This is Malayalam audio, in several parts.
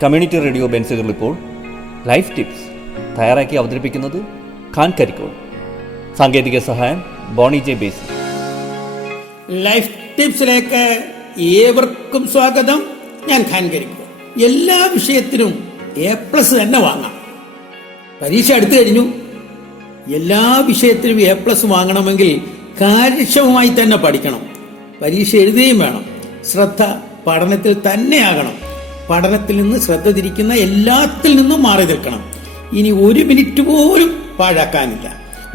കമ്മ്യൂണിറ്റി റേഡിയോ ബെൻസുകൾ ഇപ്പോൾ ലൈഫ് ടിപ്സ് തയ്യാറാക്കി അവതരിപ്പിക്കുന്നത് ഖാൻ കരിക്കോൾ. സാങ്കേതിക സഹായം ബോണി ജെ ബേസി. ലൈഫ് ടിപ്സിലേക്ക് ഏവർക്കും സ്വാഗതം. ഞാൻ ഖാൻ കരിക്കോൾ. എല്ലാ വിഷയത്തിനും A+ തന്നെ വാങ്ങാം. പരീക്ഷ അടുത്തു കഴിഞ്ഞു. എല്ലാ വിഷയത്തിനും A+ വാങ്ങണമെങ്കിൽ കാര്യക്ഷമമായി തന്നെ പഠിക്കണം. പരീക്ഷ എഴുതുകയും വേണം. ശ്രദ്ധ പഠനത്തിൽ തന്നെയാകണം. പഠനത്തിൽ നിന്ന് ശ്രദ്ധ തിരിക്കുന്ന എല്ലാത്തിൽ നിന്നും മാറി നിൽക്കണം. ഇനി ഒരു മിനിറ്റ് പോലും പാഴാക്കാനില്ല.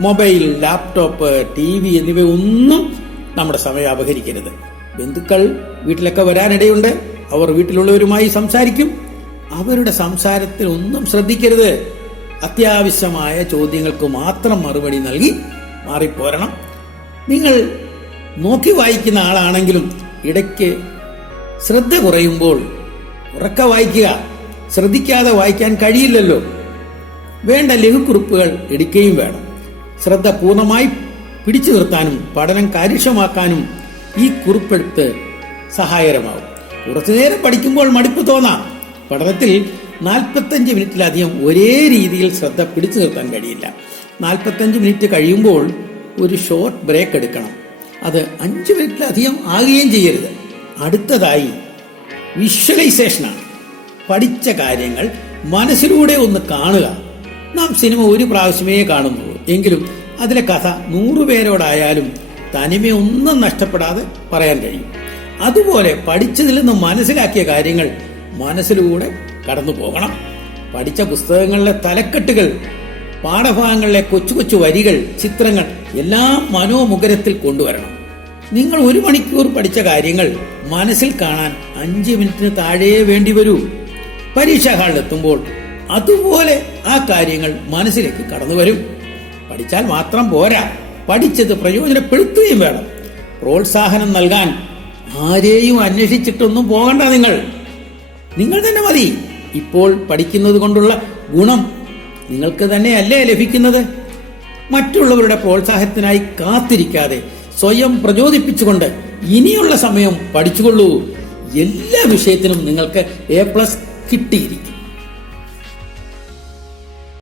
മൊബൈൽ, ലാപ്ടോപ്പ്, TV എന്നിവ ഒന്നും നമ്മുടെ സമയം അപഹരിക്കരുത്. ബന്ധുക്കൾ വീട്ടിലൊക്കെ വരാനിടയുണ്ട്. അവർ വീട്ടിലുള്ളവരുമായി സംസാരിക്കും. അവരുടെ സംസാരത്തിൽ ഒന്നും ശ്രദ്ധിക്കരുത്. അത്യാവശ്യമായ ചോദ്യങ്ങൾക്ക് മാത്രം മറുപടി നൽകി മാറിപ്പോരണം. നിങ്ങൾ നോക്കി വായിക്കുന്ന ആളാണെങ്കിലും ഇടയ്ക്ക് ശ്രദ്ധ കുറയുമ്പോൾ ഉറക്കെ വായിക്കുക. ശ്രദ്ധിക്കാതെ വായിക്കാൻ കഴിയില്ലല്ലോ. വേണ്ട ലഘുക്കുറിപ്പുകൾ എടുക്കുകയും വേണം. ശ്രദ്ധ പൂർണ്ണമായി പിടിച്ചു നിർത്താനും പഠനം കാര്യക്ഷമമാക്കാനും ഈ കുറിപ്പെടുത്ത് സഹായകരമാകും. കുറച്ചുനേരം പഠിക്കുമ്പോൾ മടുപ്പ് തോന്നാം. പഠനത്തിൽ 45 മിനിറ്റിലധികം ഒരേ രീതിയിൽ ശ്രദ്ധ പിടിച്ചു നിർത്താൻ കഴിയില്ല. 45 മിനിറ്റ് കഴിയുമ്പോൾ ഒരു ഷോർട്ട് ബ്രേക്ക് എടുക്കണം. അത് 5 മിനിറ്റിലധികം ആകുകയും ചെയ്യരുത്. അടുത്തതായി വിഷ്വലൈസേഷനാണ്. പഠിച്ച കാര്യങ്ങൾ മനസ്സിലൂടെ ഒന്ന് കാണുക. നാം സിനിമ ഒരു പ്രാവശ്യമേ കാണുന്നുള്ളൂ. എങ്കിലും അതിലെ കഥ 100 പേരോടായാലും തനിമയൊന്നും നഷ്ടപ്പെടാതെ പറയാൻ കഴിയും. അതുപോലെ പഠിച്ചതിൽ നിന്ന് മനസ്സിലാക്കിയ കാര്യങ്ങൾ മനസ്സിലൂടെ കടന്നു പോകണം. പഠിച്ച പുസ്തകങ്ങളിലെ തലക്കെട്ടുകൾ, പാഠഭാഗങ്ങളിലെ കൊച്ചു കൊച്ചു വരികൾ, ചിത്രങ്ങൾ എല്ലാം മനോമുഖരത്തിൽ കൊണ്ടുവരണം. നിങ്ങൾ 1 മണിക്കൂർ പഠിച്ച കാര്യങ്ങൾ മനസ്സിൽ കാണാൻ 5 മിനിറ്റിന് താഴെ വേണ്ടി വരൂ. പരീക്ഷാ ഹാളിലെത്തുമ്പോൾ അതുപോലെ ആ കാര്യങ്ങൾ മനസ്സിലേക്ക് കടന്നു വരും. പഠിച്ചാൽ മാത്രം പോരാ, പഠിച്ചത് പ്രയോജനപ്പെടുത്തുകയും വേണം. പ്രോത്സാഹനം നൽകാൻ ആരെയും അന്വേഷിച്ചിട്ടൊന്നും പോകണ്ട. നിങ്ങൾ തന്നെ മതി. ഇപ്പോൾ പഠിക്കുന്നത് കൊണ്ടുള്ള ഗുണം നിങ്ങൾക്ക് തന്നെയല്ലേ ലഭിക്കുന്നത്? മറ്റുള്ളവരുടെ പ്രോത്സാഹനത്തിനായി കാത്തിരിക്കാതെ സ്വയം പ്രചോദിപ്പിച്ചുകൊണ്ട് ഇനിയുള്ള സമയം പഠിച്ചുകൊള്ളൂ. എല്ലാ വിഷയത്തിനും നിങ്ങൾക്ക് A+ കിട്ടിയിരിക്കും.